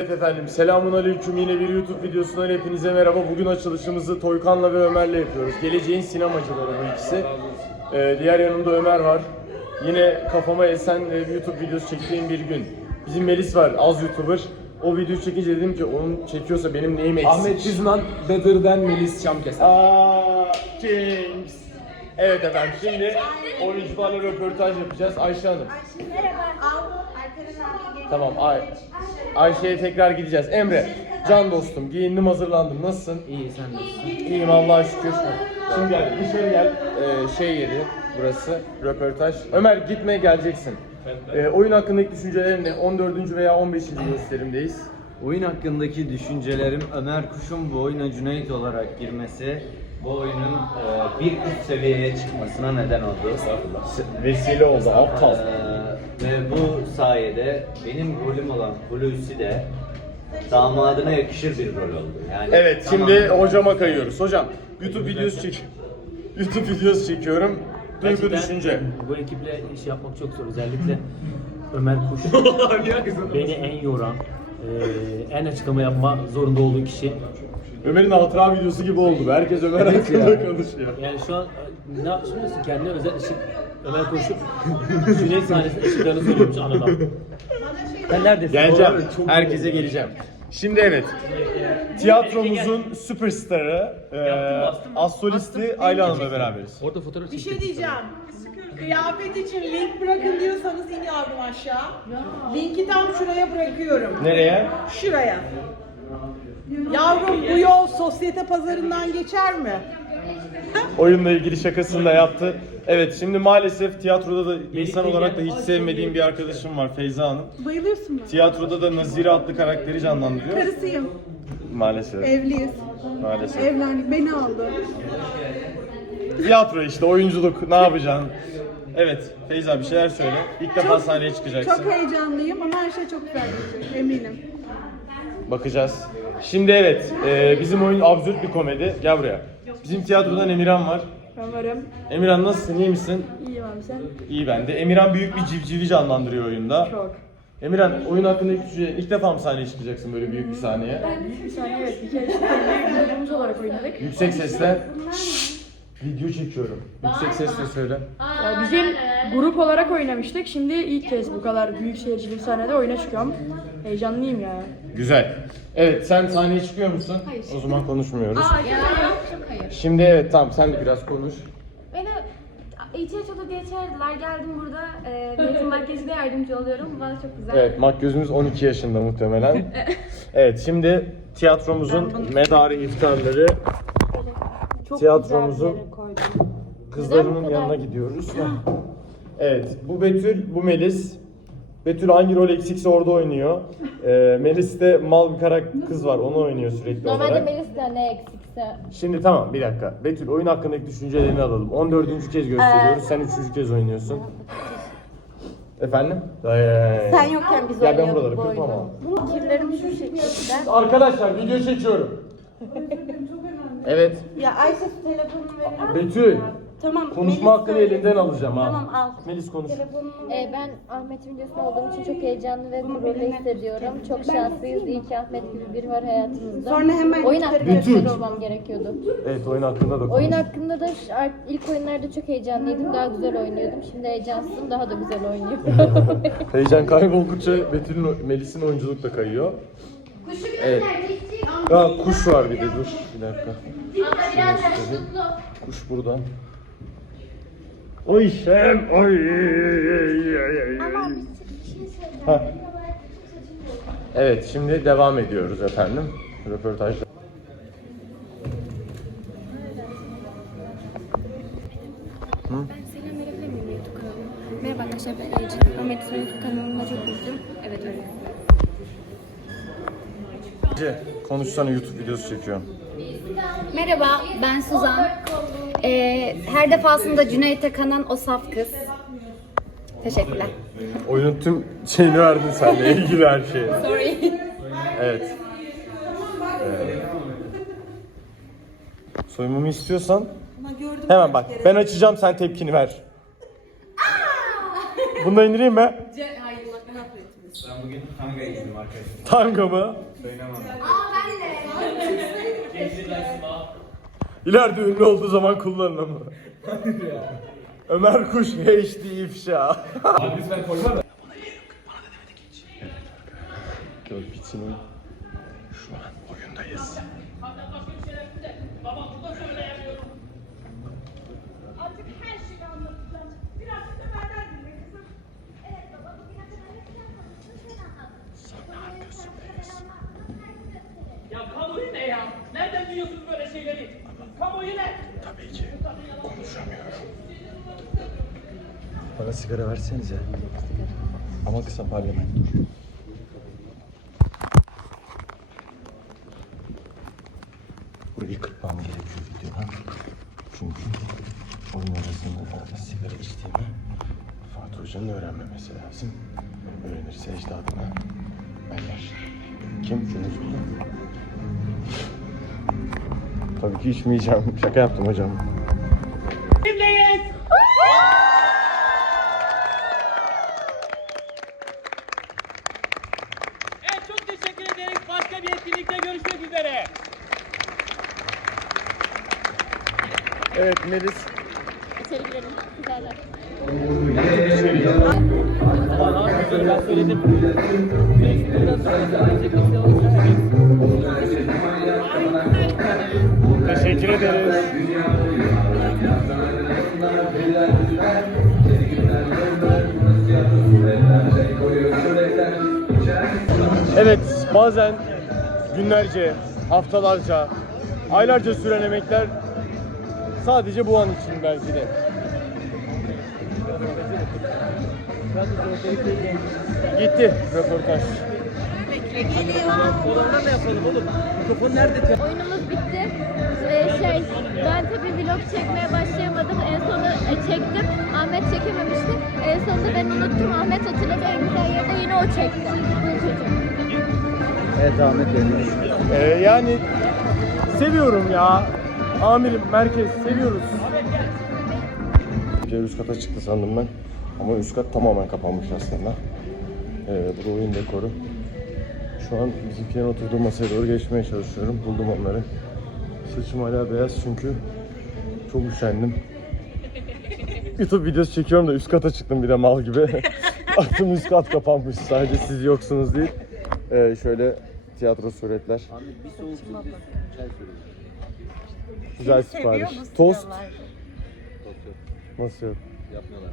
Evet efendim selamun aleyküm yine bir YouTube videosundan hepinize merhaba. Bugün açılışımızı Toykan'la ve Ömer'le yapıyoruz. Geleceğin sinemacıları bu ikisi. Ee, diğer yanımda Ömer var. Yine kafama esen e, YouTube videosu çektiğim bir gün. Bizim Melis var az YouTuber. O videoyu çekince dedim ki onun çekiyorsa benim neyim eksik? Ahmet Düzman, Better than Melis Çamkeser. Aa, Kings. Evet efendim şimdi oyuncularla röportaj yapacağız. Ayşe Hanım. Merhaba. Al. Arkadaşlar bir Tamam Ay Ayşe'ye tekrar gideceğiz. Emre, can dostum giyindim hazırlandım. Nasılsın? İyi sen nasılsın? İyiyim Allah'a şükür. Şimdi gel dışarı gel. Ee, şey yeri burası röportaj. Ömer gitmeye geleceksin. Ee, oyun hakkındaki düşüncelerin ne? 14. veya 15. gösterimdeyiz. Oyun hakkındaki düşüncelerim Ömer Kuş'un bu oyuna Cüneyt olarak girmesi bu oyunun e, bir üst seviyeye çıkmasına neden oldu. Vesile oldu aptal. E, ve bu sayede benim rolüm olan Hulusi de damadına yakışır bir rol oldu. Yani Evet tamam, şimdi hocama kayıyoruz. Hocam YouTube videosu çek. YouTube videosu çekiyorum. Duygu Gerçekten düşünce. Bu ekiple iş yapmak çok zor. Özellikle Ömer Kuş beni en yoran, eee, en açıklama yapma zorunda olduğu kişi. Ömer'in hatıra videosu gibi oldu. Herkes Ömer hakkında konuşuyor. Yani şu an e, ne yapıyorsun? Kendine özel ışık Ömer konuşup Cüneyt sahnesinde ışıklarını söylüyormuş anadan. Sen neredesin? Geleceğim. Herkese geleceğim. Şimdi evet. Tiyatromuzun süperstarı, e, bastım. az solisti Ayla Hanım'la beraberiz. Orada fotoğraf Bir şey diyeceğim. Kıyafet için link bırakın diyorsanız in yavrum aşağı. Linki tam şuraya bırakıyorum. Nereye? Şuraya. Yavrum bu yol sosyete pazarından geçer mi? Oyunla ilgili şakasını da yaptı. Evet şimdi maalesef tiyatroda da insan olarak da hiç sevmediğim bir arkadaşım var Feyza Hanım. Bayılıyorsun mu? Tiyatroda da Nazire adlı karakteri canlandırıyor. Karısıyım. Maalesef. Evliyiz. Maalesef. Evlendik. Beni aldı. Tiyatro işte oyunculuk ne yapacaksın? Evet Feyza bir şeyler söyle. İlk defa sahneye çıkacaksın. Çok heyecanlıyım ama her şey çok güzel geçecek. Eminim. Bakacağız. Şimdi evet, e, bizim oyun absürt bir komedi. Gel buraya. Bizim tiyatrodan Emirhan var. Ben varım. Emirhan nasılsın, iyi misin? İyiyim abi sen. İyi ben de. Emirhan büyük bir civcivi canlandırıyor oyunda. Çok. Emirhan, oyun hakkında ilk düşünce, ilk defa mı sahneye çıkacaksın böyle büyük bir sahneye? Bir saniye evet bir kere. Grubumuz olarak oynadık. Yüksek sesle Şşş! Video çekiyorum. Yüksek sesle söyle. Ya bizim grup olarak oynamıştık. Şimdi ilk kez bu kadar büyük seyircili bir sahnede oyuna çıkıyorum. Heyecanlıyım ya. Güzel. Evet, sen sahneye çıkıyor musun? Hayır. O zaman konuşmuyoruz. Çok hayır. Şimdi evet, tamam sen de biraz konuş. Beni İTHO'da diye çağırdılar. Geldim burada. E, Metin makyajına yardımcı oluyorum. Bana çok güzel. Evet, makyözümüz 12 yaşında muhtemelen. evet, şimdi tiyatromuzun medarı iftarları tiyatromuzun kızlarının yanına gidiyoruz. evet, bu Betül, bu Melis. Betül hangi rol eksikse orada oynuyor. Ee, Melis de mal bir kara kız var, onu oynuyor sürekli Normalde olarak. Melis de ne eksikse. Şimdi tamam, bir dakika. Betül oyun hakkındaki düşüncelerini alalım. 14. kez gösteriyoruz, sen 3. kez oynuyorsun. Efendim? Ee, Sen yokken biz Ya ben oynuyorduk buraları bu kırpmam oyunu. ama. Kirlerim şu şekilde. Arkadaşlar video çekiyorum. Evet. Ya Ayşe telefonumu verir misin? Betül. Tamam. Konuşma hakkını söyle. elinden alacağım ha. Tamam al. Melis konuş. E, ben Ahmet'in videosunda olduğum için çok heyecanlı ve gururlu hissediyorum. Çok şanslıyız. İyi ki Ahmet gibi biri var hayatımızda. Sonra hemen Oyun hakkında Betül. konuşmam gerekiyordu. Evet oyun hakkında da konuş. Oyun hakkında da şu- art- ilk oyunlarda çok heyecanlıydım. Daha güzel oynuyordum. Şimdi heyecansızım. Daha da güzel oynuyorum. Heyecan kayboldukça Betül'ün, Melis'in oyunculuk da kayıyor. Evet. Ya kuş var bir de dur bir dakika. Kuş burada. Oy Şem, oy. Ha. Evet şimdi devam ediyoruz efendim. Röportajda. Ben Selam verebilir miyim YouTube kanalıma? Merhaba arkadaşlar ben Ecin. Ahmet YouTube kanalına çok üzüldüm. Evet öyle. Konuşsana YouTube videosu çekiyorum. Merhaba ben Suzan. Ee, her defasında Cüneyt'e kanan o saf kız. Teşekkürler. Oyunun tüm şeyini verdin sen de ilgili her şeyi. Sorry. Evet. Ee, soyumumu istiyorsan hemen bak ben açacağım sen tepkini ver. Bunu da indireyim mi? Ben bugün tanga giydim arkadaşlar. Tanga mı? Söylemem. İleride ünlü olduğu zaman kullanın ama. Ömer Kuş HD ifşa. Abi lütfen koyma da. Gör bitsin oyun. Şu an oyundayız. Artık her şeyi anlatacağım. Birazcık da benden dinle kızım. Evet baba bugün Ya kamuoyu ne ya? Nereden duyuyorsunuz böyle şeyleri? Kamuoyu ne? Tabii ki konuşamıyorum. Bana sigara versenize. Ama kısa parlament. Burayı kırpmam gerekiyor videodan. Çünkü oyun arasında sigara içtiğimi Fatih Hoca'nın öğrenmemesi lazım. Öğrenirse ecdadına benler. Kim? Şunu söyle. Tabii ki içmeyeceğim. Şaka yaptım hocam. Kimleyiz? Evet çok teşekkür ederiz. Başka bir etkinlikte görüşmek üzere. Evet Melis. İçeri girelim. Güzeller. Ben söyledim. Teşekkür ederiz. Evet, bazen günlerce, haftalarca, aylarca süren emekler sadece bu an için belki de. Gitti röportaj. Oyunumuz bitti. Ee, şey, ben tabii vlog çekmeye başlayamadım. En sonunda e, çektim. Ahmet çekememişti. En sonunda ben unuttum. Ahmet hatırladı. En güzel yerde yine o çekti. Bu çocuk. Evet Ahmet benim. Ee, yani seviyorum ya. Amirim, merkez seviyoruz. Bir üst kata çıktı sandım ben. Ama üst kat tamamen kapanmış aslında. Ee, bu da oyun dekoru. Şu an bizimkilerin oturduğu masaya doğru geçmeye çalışıyorum. Buldum onları. Saçım hala beyaz çünkü çok üşendim. YouTube videosu çekiyorum da üst kata çıktım bir de mal gibi. Aklım üst kat kapanmış sadece siz yoksunuz değil. Ee, şöyle tiyatro suretler. Bir soğuk çay söyle. Güzel sipariş. Tost. Nasıl yok? Yapmıyorlar.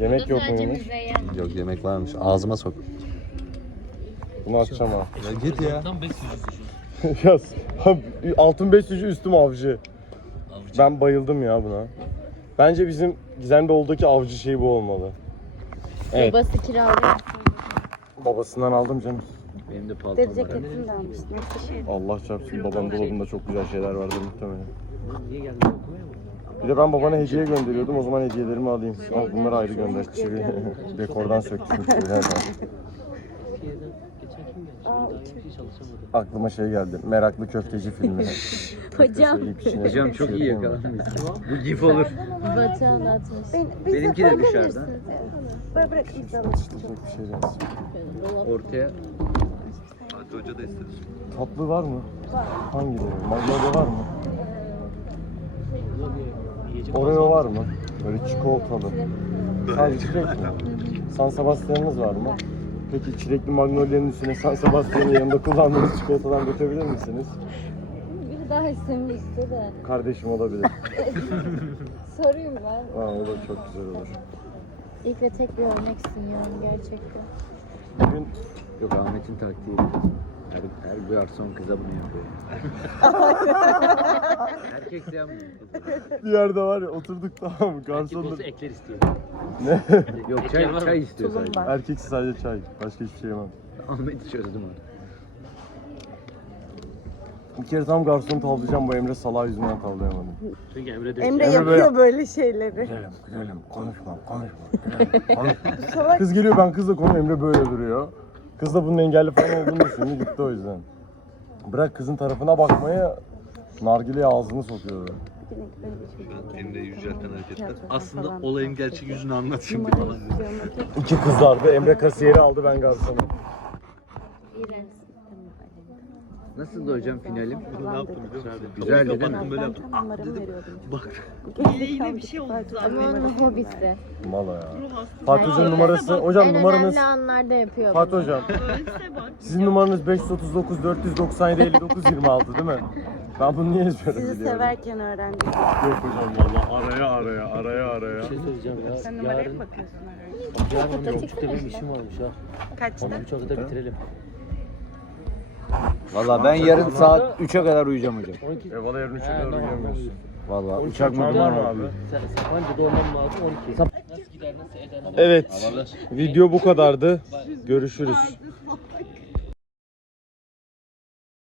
Yemek yok muymuş? müzeyyen. Yok yemek varmış. Ağzıma sok. Bunu atacağım ha. Ya git ya. Tam 500 Yaz. Altın besleyici üstüm avcı. Ben bayıldım ya buna. Bence bizim Gizembeoğlu'daki avcı şeyi bu olmalı. Evet. Babası kiralıyor. Babasından aldım canım. Benim de paltom var. ceketini de almıştım. Eskişehir. Allah çarpsın babanın dolabında çok güzel şeyler vardır muhtemelen. Niye geldin okumaya mı? Bir de ben babana hediye gönderiyordum. O zaman hediyelerimi alayım. Al bunları ayrı gönder. Çivi. Dekordan söktüm Hiç çalışamadım. Aklıma şey geldi. Meraklı köfteci filmi. Hocam. Hocam çok iyi şey yakalandınız. Bu gif olur. Batı anlatmış. Ben, Benimki de dışarıda. Böyle bırak imzalasın. Çok bir şey lazım. Ortaya Tatlı var mı? Var. Hangileri? Magnolia var mı? Oreo var mı? Böyle çikolatalı. Sadece çilek mi? San Sebastian'ınız var mı? Peki çilekli magnolia'nın üstüne San Sebastian'ın yanında kullandığınız çikolatadan götürebilir misiniz? Biri daha isimli iste de. Kardeşim olabilir. Sorayım ben. Aa, o da çok güzel olur. İlk ve tek bir örnek sunuyorum gerçekten. Bugün Yok Ahmet'in taktiği. Her, her garson kıza bunu yapıyor. Erkek yapmıyor. bir yerde var ya oturduk tamam mı? Garsonla... olsa ekler istiyor. Ne? Yok çay, çay istiyor sadece. Erkek sadece çay. Başka hiçbir şey yemem. Ahmet'i çözdüm onu. Bir kere tam garsonu tavlayacağım bu Emre Salah yüzünden tavlayamadım. Çünkü Emre de Emre Emre yapıyor böyle- böyle şeyleri. Güzelim, güzelim. Konuşma, konuşma. Güzelim, konuşma. Kız geliyor, ben kızla konu Emre böyle duruyor. Kız da bunun engelli falan olduğunu düşündü, gitti o yüzden. Bırak kızın tarafına bakmaya, nargileye ağzını sokuyordu. Elinde yücelten hareketler. Aslında olayın gerçek yüzünü anlat şimdi falan. İki kızlardı. Emre kasiyeri aldı ben garson. Nasıldı hocam finalim? Ne yaptım biliyor musun? Güzeldi değil mi? Kapattım böyle yaptım. Ah dedim. Bak. Yine bir şey oldu zaten. Ama onun hobisi. Mala ya. Fatih Hoca'nın numarası. Hocam en numaranız. önemli anlarda yapıyor Fatih bunu. Hocam. Sizin numaranız 539 497 59 26 değil mi? Ben bunu niye ezbere biliyorum? Sizi severken öğrendim. Yok hocam valla araya araya araya araya. Bir şey söyleyeceğim ya. Sen numaraya mı bakıyorsun yarın benim işim varmış ha. Kaçta? On buçukta da bitirelim. Valla ben yarın saat 3'e kadar uyuyacağım hocam. 12. E valla yarın 3'e He, kadar uyuyamıyorsun. Valla Uçak mı var mı abi? Sen Sapanca'da olmam lazım 12. Nasıl gider nasıl eder? Evet. Video bu kadardı. Görüşürüz.